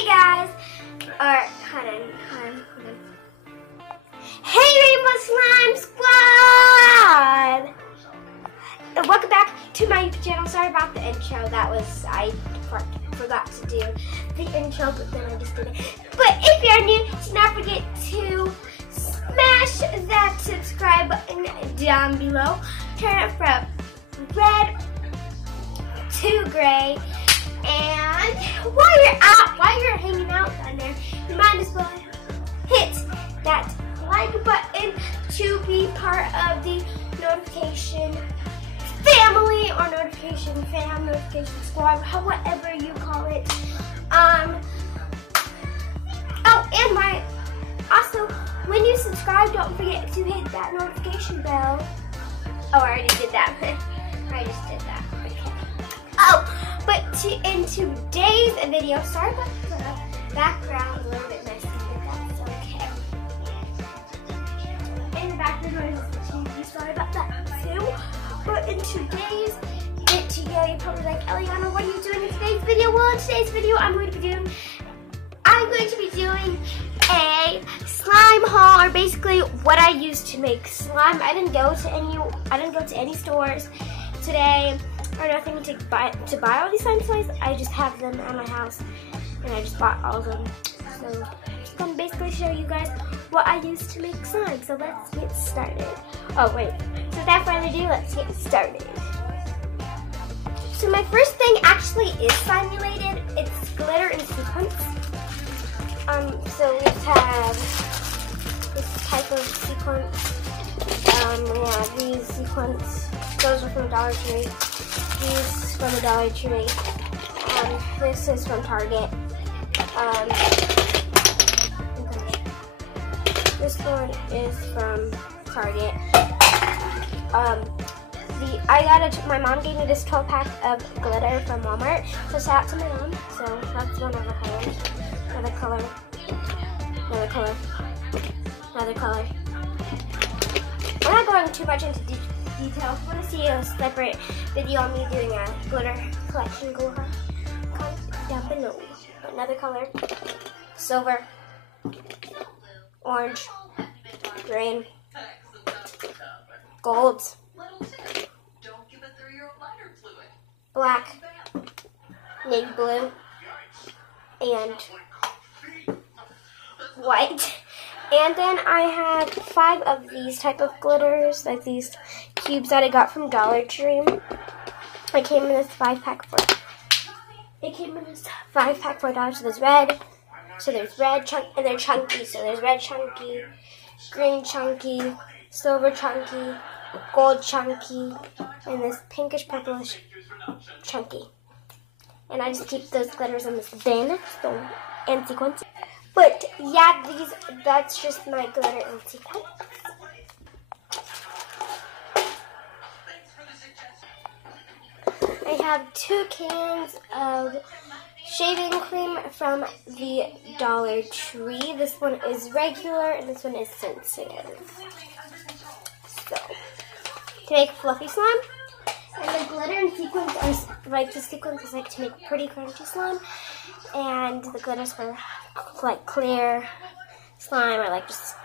Hey guys! Hold on. Hey Rainbow Slime Squad! And welcome back to my YouTube channel. Sorry about the intro. I forgot to do the intro, but then I just did it. But if you're new, do not forget to smash that subscribe button down below. Turn it from red to gray. And while you're hanging out down there, you might as well hit that like button to be part of the notification family or notification squad, whatever you call it. Also, when you subscribe, don't forget to hit that notification bell. Oh, I already did that. I just did that. Okay. Oh, but in today's video, sorry about the background, a little bit messy, but that's okay. In the background noise is the TV, sorry about that too. But in today's video, you're probably like, Eliana, what are you doing in today's video? Well, in today's video, I'm going to be doing a slime haul, or basically what I use to make slime. I didn't go to any stores today or nothing to buy all these slime toys. I just have them at my house, and I just bought all of them. So I'm just gonna basically show you guys what I use to make slime. So let's get started. Oh wait, so without further ado, let's get started. So my first thing actually is slime related. It's glitter and sequins. So we have this type of sequence. Yeah, these sequins. Those are from Dollar Tree. These from the Dollar Tree. This is from Target. This one is from Target. My mom gave me this 12-pack of glitter from Walmart. So shout out to my mom. So that's one of the colors. Another color. We're not going too much into detail. If you want to see a separate video on me doing a glitter collection, go down below. Another color, silver, orange, green, gold, black, navy blue, and white. And then I have 5 of these type of glitters, like these cubes that I got from Dollar Tree. It came in this 5-pack for $5. So there's red. So there's red chunky, and they're chunky. So there's red chunky, green chunky, silver chunky, gold chunky, and this pinkish purplish chunky. And I just keep those glitters in this bin, and sequins. But yeah, that's just my glitter and sequins. I have 2 cans of shaving cream from the Dollar Tree. This one is regular and this one is sensitive. So, to make fluffy slime. And the glitter and sequins are like, the sequins is like to make pretty crunchy slime. And the glitters for like clear slime, or like just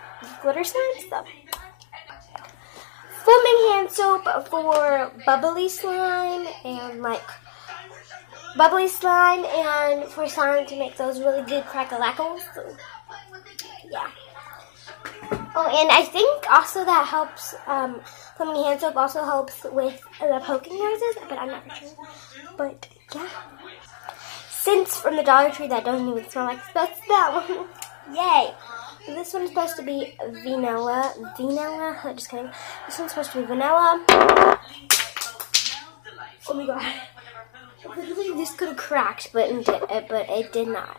glitter slime stuff. Foaming hand soap for bubbly slime, and for slime to make those really good crackalackles. So, yeah. Oh, and I think also that helps, foaming hand soap also helps with the poking noises, but I'm not sure. But yeah. Scents from the Dollar Tree that don't even smell like that one. Yay! This one's supposed to be vanilla. Just kidding. This one's supposed to be vanilla. Oh my god! Literally, this could have cracked, but it did not.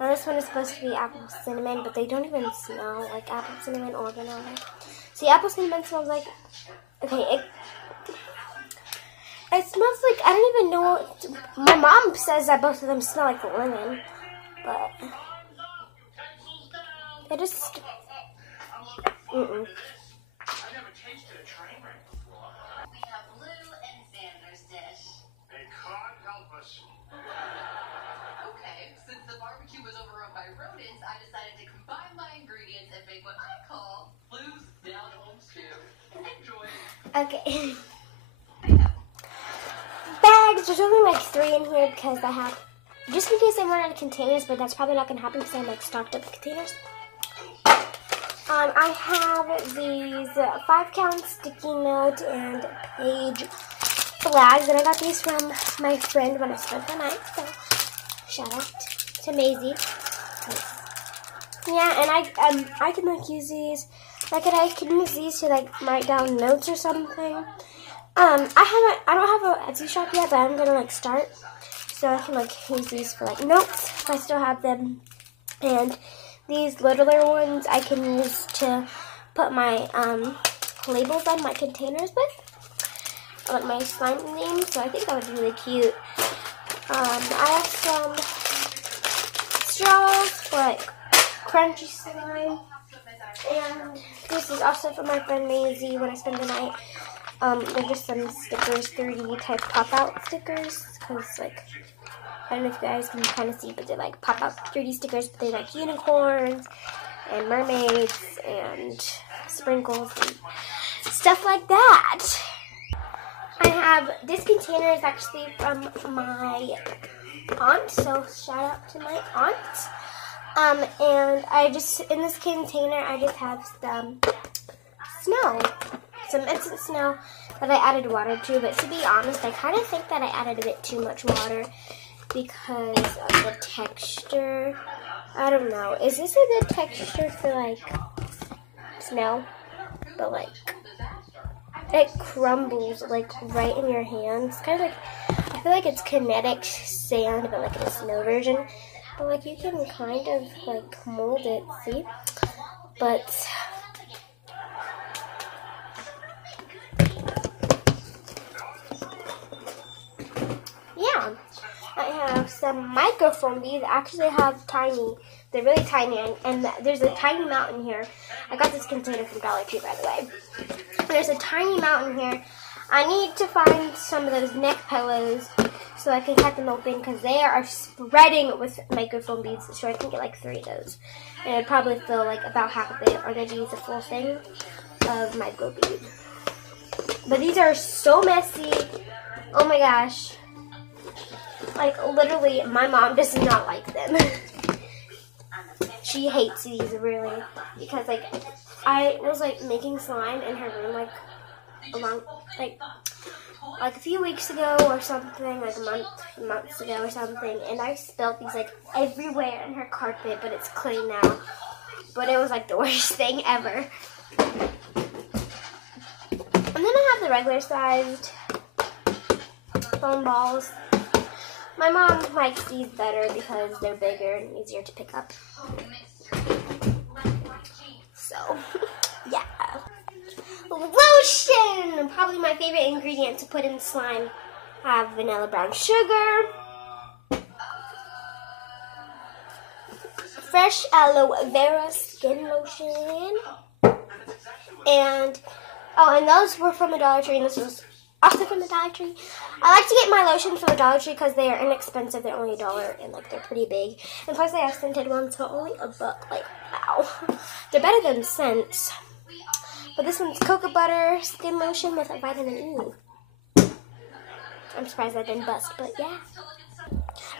Now this one is supposed to be apple cinnamon, but they don't even smell like apple cinnamon or vanilla. See, apple cinnamon smells like. Okay, it smells like, I don't even know, my mom says that both of them smell like lemon, but it just, Okay, since the barbecue Okay. Bags, there's only like 3 in here because I have, just in case I run out of containers, but that's probably not going to happen because I'm like stocked up containers. I have these 5-count sticky note and page flags, and I got these from my friend when I spent the night, so shout out to Maisie. Yeah, and I can like use these, like I can use these to like write down notes or something. I don't have an Etsy shop yet, but I'm gonna like start, so I can like use these for like notes if I still have them. And these littler ones I can use to put my labels on my containers with, like my slime name. So I think that would be really cute. I have some straws for like crunchy slime, and this is also from my friend Maisie when I spend the night. They're just some stickers, 3D type pop-out stickers, because like, I don't know if you guys can kind of see, but they're like pop-out 3D stickers, but they like unicorns and mermaids and sprinkles and stuff like that. I have, this container is actually from my aunt, so shout out to my aunt. And I just, in this container, I just have some snow, some instant snow that I added water to, but to be honest, I kind of think that I added a bit too much water because of the texture. I don't know. Is this a good texture for like snow? But like, it crumbles like right in your hands. Kind of like, I feel like it's kinetic sand, but like in a snow version. But like you can kind of like mold it, see? But yeah, I have some microfoam beads. I actually have tiny. They're really tiny, and there's a tiny mountain here. I got this container from Dollar Tree, by the way. There's a tiny mountain here. I need to find some of those neck pillows so I can cut them open because they are spreading with microfoam beads. So I can get like 3 of those. And it'd probably fill like about half of it, or they'd use a full thing of micro bead. But these are so messy. Oh my gosh. Like literally, my mom does not like them. She hates these really because like I was like making slime in her room like a few weeks ago or something, like months ago or something, and I spilled these like everywhere in her carpet, but it's clean now. But it was like the worst thing ever. And then I have the regular sized foam balls. My mom likes these better because they're bigger and easier to pick up. So, yeah. Lotion! Probably my favorite ingredient to put in slime. I have vanilla brown sugar, fresh aloe vera skin lotion, and those were from a Dollar Tree, and this was also from the Dollar Tree. I like to get my lotions from the Dollar Tree because they are inexpensive. They're only $1 and like they're pretty big. And plus they have scented ones, so only $1. Like, wow. They're better than scents. But this one's cocoa butter skin lotion with vitamin E. I'm surprised I didn't bust, but yeah.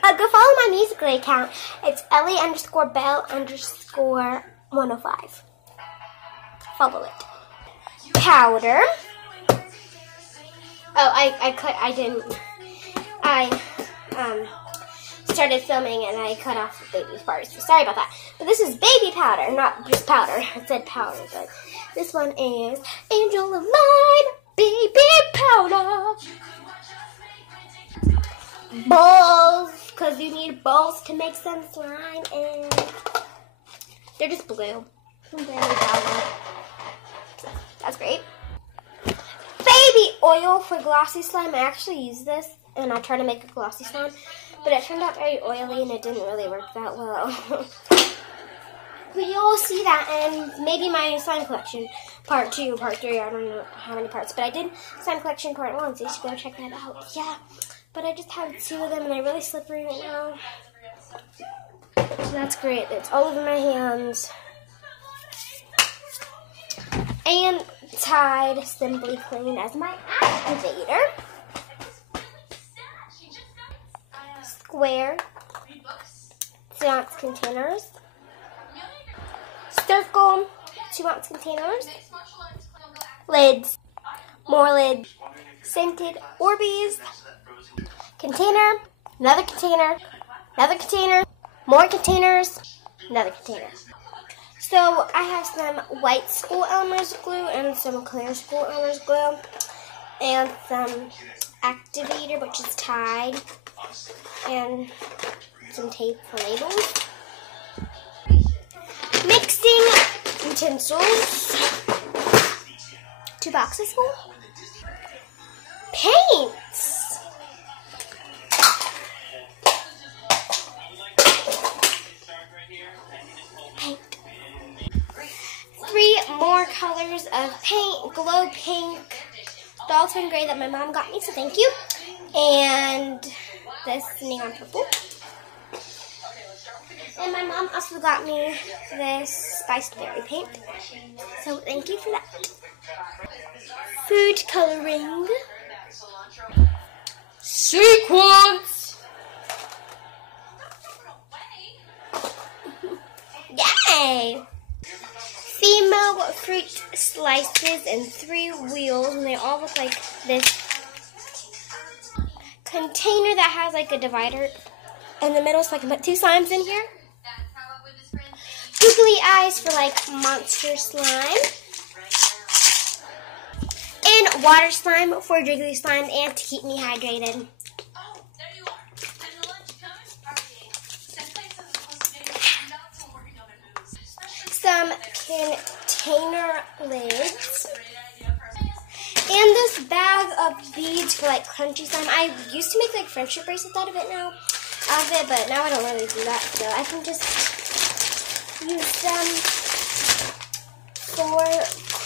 Go follow my Musical.ly account. It's Ellie_Bell_105. Follow it. Powder. Oh, I started filming and I cut off the baby parts. So sorry about that. But this is baby powder, not just powder. It said powder, but this one is Angel of Mine Baby Powder. Balls, because you need balls to make some slime, and they're just blue. That's great. Baby oil for glossy slime. I actually use this and I try to make a glossy slime, but it turned out very oily and it didn't really work that well. But you'll see that in maybe my slime collection part 2, part 3. I don't know how many parts, but I did slime collection part 1, so you should go check that out. Yeah, but I just have 2 of them and they're really slippery right now. So that's great. It's all over my hands. And Tide Simply Clean as my activator. Square 2-ounce containers. Circle 2-ounce containers. Lids. More lids. Scented Orbeez. Container. Another container. Another container. More containers. Another container. So I have some white School Elmer's glue and some clear School Elmer's glue. And some activator, which is Tide. And some tape for labels. Mixing utensils. 2 boxes full. Paints. Paint. 3 more colors of paint. Glow pink, Dalton gray that my mom got me, so thank you. And this neon purple. And my mom also got me this spiced berry paint. So thank you for that. Food coloring. Sequence. Yay! Female fruit slices and 3 wheels, and they all look like this container that has like a divider in the middle, so I can put 2 slimes in here. Googly eyes for like monster slime. And water slime for jiggly slime and to keep me hydrated. Some container lids. And this bag of beads for like crunchy slime. I used to make like friendship bracelets out of it, but now I don't really do that. So I can just use them for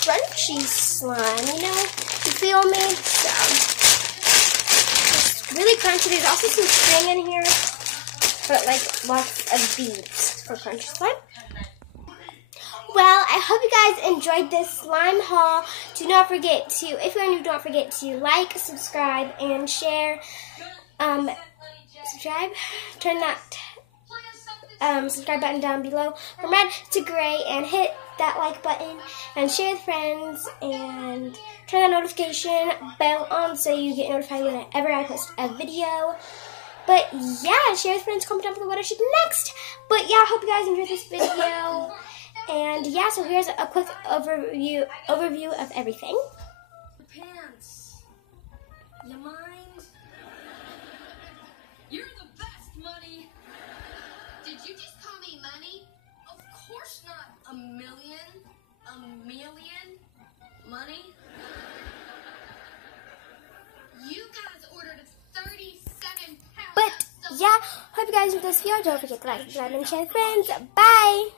crunchy slime, you know? You feel me? So it's really crunchy. There's also some string in here, but like lots of beads for crunchy slime. Well, I hope you guys enjoyed this slime haul. Do not forget to, if you're new, don't forget to like, subscribe, and share. Subscribe. Turn that subscribe button down below from red to gray, and hit that like button, and share with friends, and turn that notification bell on so you get notified whenever I post a video. But yeah, share with friends, comment down below what I should do next. But yeah, I hope you guys enjoyed this video. And yeah, so here's a quick overview of everything. Pants. You mind? You're the best, Money. Did you just call me Money? Of course not. A million? Money? You guys ordered 37 pounds. But yeah, hope you guys enjoyed this video. Don't forget to like, subscribe, and share with friends. Bye!